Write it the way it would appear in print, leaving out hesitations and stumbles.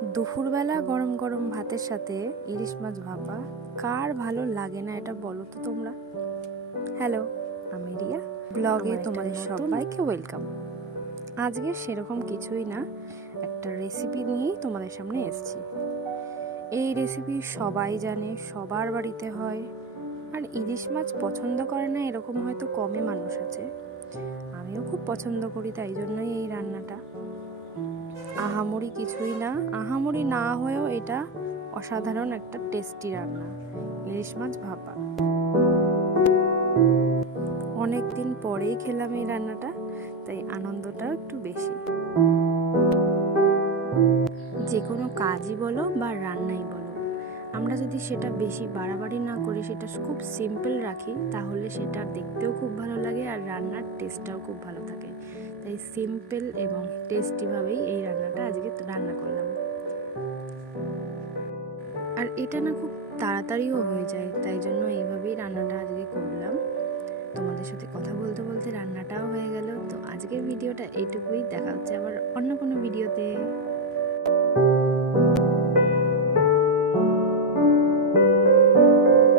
দুপুরবেলা গরম গরম ভাতের সাথে ইলিশ মাছ ভাপা কার ভালো লাগে না এটা বলো তো তোমরা। হ্যালো, আমি রিয়া, ব্লগে তোমাদের সবাইকে ওয়েলকাম। আজকে সেরকম কিছুই না, একটা রেসিপি নিয়েই তোমাদের সামনে এসেছি। এই রেসিপি সবাই জানে, সবার বাড়িতে হয়। আর ইলিশ মাছ পছন্দ করে না এরকম হয়তো কমই মানুষ আছে। আমিও খুব পছন্দ করি, তাই জন্যই এই রান্নাটা। আহামরি কিছুই না, আহামরি না হয়েও এটা অসাধারণ একটা টেস্টি রান্না, ইলিশ মাছ ভাপা। অনেক দিন পরেই খেলাম এই রান্নাটা, তাই আনন্দটাও একটু বেশি। যে কোনো কাজই বলো বা রান্নাই বলো, আমরা যদি সেটা বেশি বাড়াবাড়ি না করি, সেটা খুব সিম্পল রাখি, তাহলে সেটা দেখতেও খুব ভালো লাগে আর রান্নার টেস্টটাও খুব ভালো থাকে। তাই সিম্পল এবং টেস্টিভাবেই এই রান্নাটা আজকে রান্না করলাম। আর এটা না খুব তাড়াতাড়িও হয়ে যায়, তাই জন্য এইভাবেই রান্নাটা আজকে করলাম। তোমাদের সাথে কথা বলতে বলতে রান্নাটাও হয়ে গেল। তো আজকের ভিডিওটা এইটুকুই, দেখা হচ্ছে আবার অন্য কোনো ভিডিওতে।